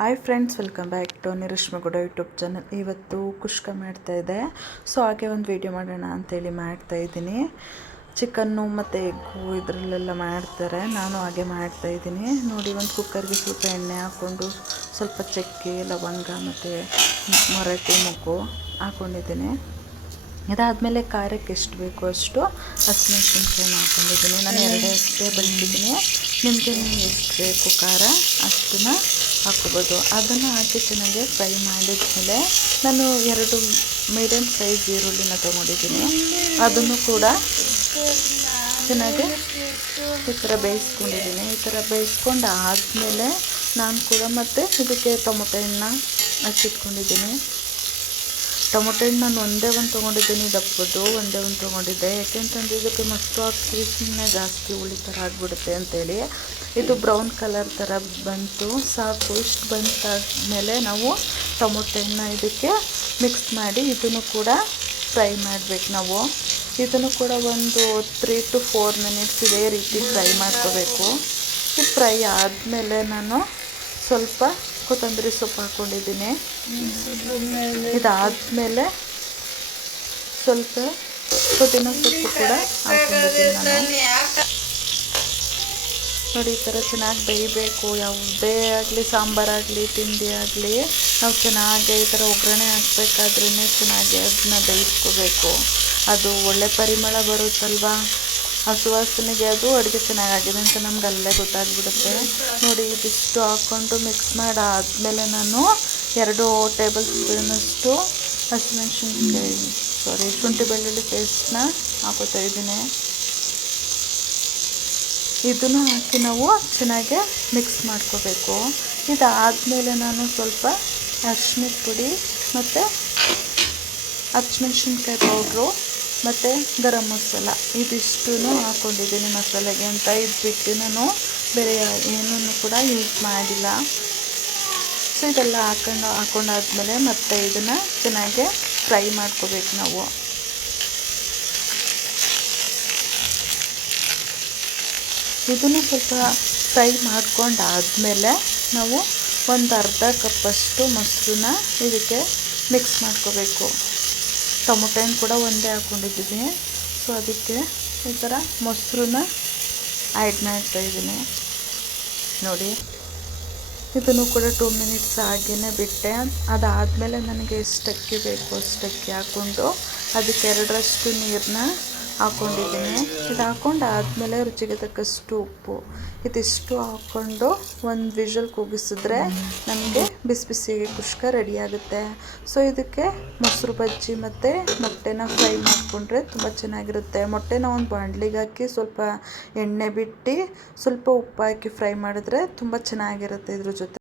Hi friends, welcome back to ನಿರೀಶ್ಮಗೌಡ YouTube channel. ಇವತ್ತು ಕುಷ್ಕ ಮಾಡ್ತಾಯಿದ್ದೆ. So ಹಾಗೆ ಒಂದು ವೀಡಿಯೋ ಮಾಡೋಣ ಅಂತೇಳಿ ಮಾಡ್ತಾಯಿದ್ದೀನಿ. ಚಿಕನ್ನು ಮತ್ತು ಎಗ್ಗು ಇದರಲ್ಲೆಲ್ಲ ಮಾಡ್ತಾರೆ, ನಾನು ಹಾಗೆ ಮಾಡ್ತಾಯಿದ್ದೀನಿ. ನೋಡಿ, ಒಂದು ಕುಕ್ಕರ್ಗೆ ಸ್ವಲ್ಪ ಎಣ್ಣೆ ಹಾಕ್ಕೊಂಡು ಸ್ವಲ್ಪ ಚಕ್ಕೆ, ಲವಂಗ ಮತ್ತು ಮೊರಟೆ ಮೊಗ್ಗು ಹಾಕ್ಕೊಂಡಿದ್ದೀನಿ. ಇದಾದಮೇಲೆ ಖಾರಕ್ಕೆ ಎಷ್ಟು ಬೇಕೋ ಅಷ್ಟು ಹಸಿಮೆಣ್ಸಿನ್ಕಾಯಿನ ಹಾಕ್ಕೊಂಡಿದ್ದೀನಿ. ನಾನು 2 ಅಷ್ಟೇ ಬಳಸಿದ್ದೀನಿ. ನಿಮಗೆ ಎಷ್ಟು ಬೇಕು ಖಾರ ಅಷ್ಟನ್ನು ಹಾಕ್ಕೋಬೋದು. ಅದನ್ನು ಹಾಕಿ ಚೆನ್ನಾಗಿ ಫ್ರೈ ಮಾಡಿದ್ಮೇಲೆ ನಾನು 2 ಮೀಡಿಯಮ್ ಸೈಜ್ ಈರುಳ್ಳಿನ ತೊಗೊಂಡಿದ್ದೀನಿ. ಅದನ್ನು ಕೂಡ ಚೆನ್ನಾಗಿ ಈ ಥರ ಬೇಯಿಸ್ಕೊಂಡಿದ್ದೀನಿ. ಈ ಥರ ಬೇಯಿಸ್ಕೊಂಡು ಆದಮೇಲೆ ನಾನು ಕೂಡ ಮತ್ತು ಇದಕ್ಕೆ ಟೊಮೊಟೊ ಹಣ್ಣನ್ನ ಹಚ್ಚಿಟ್ಕೊಂಡಿದ್ದೀನಿ. ಟೊಮೊಟೊ ಹಣ್ಣು ನಾನು ಒಂದೇ ಒಂದು ತೊಗೊಂಡಿದ್ದೀನಿ, ದಪ್ಪದ್ದು ಒಂದೇ ಒಂದು ತೊಗೊಂಡಿದ್ದೆ. ಯಾಕೆಂತಂದರೆ ಇದಕ್ಕೆ ಮಸ್ತು ಹಾಕ್ತೀವಿ, ಸುಮ್ಮನೆ ಜಾಸ್ತಿ ಹುಳಿ ಥರ ಆಗಿಬಿಡುತ್ತೆ ಅಂತೇಳಿ. ಇದು ಬ್ರೌನ್ ಕಲರ್ ಥರ ಬಂತು, ಸಾಕು. ಇಷ್ಟು ಬಂತಾದಮೇಲೆ ನಾವು ಟೊಮೊಟೊ ಹಣ್ಣನ್ನ ಇದಕ್ಕೆ ಮಿಕ್ಸ್ ಮಾಡಿ ಇದನ್ನು ಕೂಡ ಫ್ರೈ ಮಾಡಬೇಕು. ನಾವು ಇದನ್ನು ಕೂಡ ಒಂದು 3 to 4 ಮಿನಿಟ್ಸ್ ಇದೇ ರೀತಿ ಫ್ರೈ ಮಾಡ್ಕೋಬೇಕು. ಇದು ಫ್ರೈ ಆದಮೇಲೆ ನಾನು ಸ್ವಲ್ಪ ಕೊತ್ತಂಬರಿ ಸೊಪ್ಪು ಹಾಕ್ಕೊಂಡಿದ್ದೀನಿ. ಇದಾದಮೇಲೆ ಸ್ವಲ್ಪ ಪುದೀನ ಸೊಪ್ಪು ಕೂಡ ಹಾಕ್ಕೊಂಡಿದ್ದೀನಿ ನಾನು. ನೋಡಿ, ಈ ಥರ ಚೆನ್ನಾಗಿ ಬೇಯಬೇಕು. ಯಾವುದೇ ಆಗಲಿ, ಸಾಂಬಾರಾಗಲಿ, ತಿಂಡಿ ಆಗಲಿ, ನಾವು ಚೆನ್ನಾಗಿ ಈ ಥರ ಒಗ್ಗರಣೆ ಹಾಕಬೇಕಾದ್ರೇ ಚೆನ್ನಾಗಿ ಅದನ್ನ ಬೇಯಿಸ್ಕೋಬೇಕು. ಅದು ಒಳ್ಳೆ ಪರಿಮಳ ಬರುತ್ತಲ್ವ, ಸುವಾಸನೆಗೆ ಅದು ಅಡುಗೆ ಚೆನ್ನಾಗಾಗಿದೆ ಅಂತ ನಮ್ಗೆ ಅಲ್ಲೇ ಗೊತ್ತಾಗ್ಬಿಡುತ್ತೆ. ನೋಡಿ, ಇದಿಷ್ಟು ಹಾಕ್ಕೊಂಡು ಮಿಕ್ಸ್ ಮಾಡಾದಮೇಲೆ ನಾನು 2 ಟೇಬಲ್ ಸ್ಪೂನಷ್ಟು ಶುಂಠಿ ಬೆಳ್ಳುಳ್ಳಿ ಪೇಸ್ಟನ್ನ ಹಾಕೋತಾ ಇದ್ದೀನಿ. ಇದನ್ನು ಹಾಕಿ ನಾವು ಚೆನ್ನಾಗಿ ಮಿಕ್ಸ್ ಮಾಡ್ಕೋಬೇಕು. ಇದಾದಮೇಲೆ ನಾನು ಸ್ವಲ್ಪ ಅರಿಶಿಣದ ಪುಡಿ ಮತ್ತು ಹಸಿಮೆಣ್ಸಿನ್ಕಾಯಿ ಪೌಡ್ರು ಮತ್ತು ಗರಂ ಮಸಾಲ ಇದಿಷ್ಟೂ ಹಾಕ್ಕೊಂಡಿದ್ದೀನಿ ಮಸಾಲೆಗೆ ಅಂತ. ಇದು ಬಿಟ್ಟು ನಾನು ಬೇರೆ ಏನನ್ನು ಕೂಡ ಯೂಸ್ ಮಾಡಿಲ್ಲ. ಸೊ ಇದೆಲ್ಲ ಹಾಕೊಂಡಾದ್ಮೇಲೆ ಮತ್ತೆ ಇದನ್ನು ಚೆನ್ನಾಗಿ ಫ್ರೈ ಮಾಡ್ಕೋಬೇಕು ನಾವು. ಇದನ್ನು ಸ್ವಲ್ಪ ಫ್ರೈ ಮಾಡ್ಕೊಂಡಾದಮೇಲೆ ನಾವು ಒಂದು ಅರ್ಧ ಕಪ್ಪಷ್ಟು ಮೊಸರನ್ನ ಇದಕ್ಕೆ ಮಿಕ್ಸ್ ಮಾಡ್ಕೋಬೇಕು. ಟೊಮೊಟೊ ಹಣ್ಣು ಕೂಡ ಒಂದೇ ಹಾಕ್ಕೊಂಡಿದ್ದೀನಿ. ಸೊ ಅದಕ್ಕೆ ಈ ಥರ ಮೊಸರನ್ನ ಆ್ಯಡ್ ಮಾಡ್ತಾಯಿದ್ದೀನಿ. ನೋಡಿ, ಇದನ್ನು ಕೂಡ 2 ಮಿನಿಟ್ಸ್ ಹಾಗೇ ಬಿಟ್ಟೆ. ಅದಾದಮೇಲೆ ನನಗೆ ಎಷ್ಟು ಅಕ್ಕಿ ಬೇಕು ಅಷ್ಟು ಅಕ್ಕಿ ಹಾಕ್ಕೊಂಡು ಅದಕ್ಕೆ 2ರಷ್ಟು ನೀರನ್ನ ಹಾಕ್ಕೊಂಡಿದ್ದೀನಿ. ಇದು ಹಾಕ್ಕೊಂಡಾದಮೇಲೆ ರುಚಿಗೆ ತಕ್ಕಷ್ಟು ಉಪ್ಪು ಇದಿಷ್ಟು ಹಾಕ್ಕೊಂಡು ಒಂದು ವಿಷಲ್ ಕೂಗಿಸಿದ್ರೆ ನಮಗೆ ಬಿಸಿ ಬಿಸಿಗೆ ಕುಷ್ಕ ರೆಡಿಯಾಗುತ್ತೆ. ಸೊ ಇದಕ್ಕೆ ಮೊಸರು ಬಜ್ಜಿ ಮತ್ತು ಮೊಟ್ಟೆನ ಫ್ರೈ ಮಾಡಿಕೊಂಡ್ರೆ ತುಂಬ ಚೆನ್ನಾಗಿರುತ್ತೆ. ಮೊಟ್ಟೆನ ಒಂದು ಬಾಣಲಿಗೆ ಹಾಕಿ ಸ್ವಲ್ಪ ಎಣ್ಣೆ ಬಿಟ್ಟು ಸ್ವಲ್ಪ ಉಪ್ಪು ಹಾಕಿ ಫ್ರೈ ಮಾಡಿದ್ರೆ ತುಂಬ ಚೆನ್ನಾಗಿರುತ್ತೆ ಇದ್ರ ಜೊತೆ.